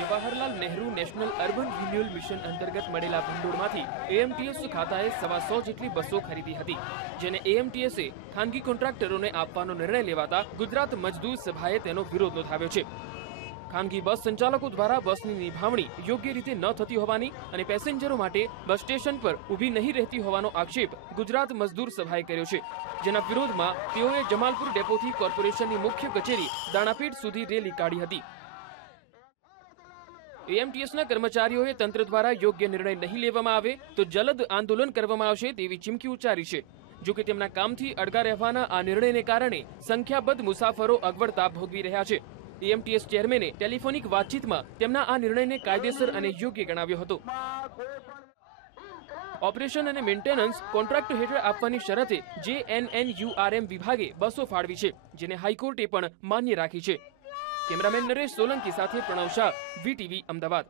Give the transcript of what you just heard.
Jawaharlal Nehru national urban renewal mission અંતર્ગત મળેલા ભંડોળમાંથી AMTS ખાતાએ સવા સો જેટલી બસો ખરીદી હતી, જેને એએમટીએસે ખાનગી કોન્ટ્રાક્ટરોને આપવાનો નિર્ણય લેવાતા ગુજરાત મજદૂર સભાએ તેનો વિરોધ નોંધાવ્યો છે. ખાનગી બસ સંચાલકો દ્વારા બસની નિભાવણી યોગ્ય રીતે ન થતી હોવાની અને પેસેન્જરો માટે બસ સ્ટેશન પર ઊભી નહીં રહેતી હોવાનો આક્ષેપ ગુજરાત મજદૂર સભાએ કર્યો છે. જેના વિરોધમાં તેઓએ જમાલપુર ડેપોથી કોર્પોરેશનની મુખ્ય કચેરી દાણાપીઠ સુધી રેલી કાઢી હતી. એએમટીએસના કર્મચારીઓએ તંત્ર દ્વારા યોગ્ય નિર્ણય નહીં લેવામાં આવે તો જલદ આંદોલન કરવામાં આવશે તેવી ચીમકી ઉચ્ચારી છે. જો તેમના કામથી અડગા રહેવાના આ નિર્ણયને કારણે સંખ્યાબંધ મુસાફરો અગવડતા ભોગવી રહ્યા છે. એએમટીએસ ચેરમેને ટેલિફોનિક વાતચીતમાં તેમના આ નિર્ણયને કાયદેસર અને યોગ્ય ગણાવ્યો હતો. ઓપરેશન અને મેન્ટેનન્સ કોન્ટ્રાક્ટ હેઠળ આપવાની શરતે જે એનએનયુઆરએમ વિભાગે બસો ફાળવી છે, જેને હાઈકોર્ટે પણ માન્ય રાખી છે. કેમેરામેન નરેશ સોલંકી સાથે પ્રણવ શાહ વીટીવી અમદાવાદ.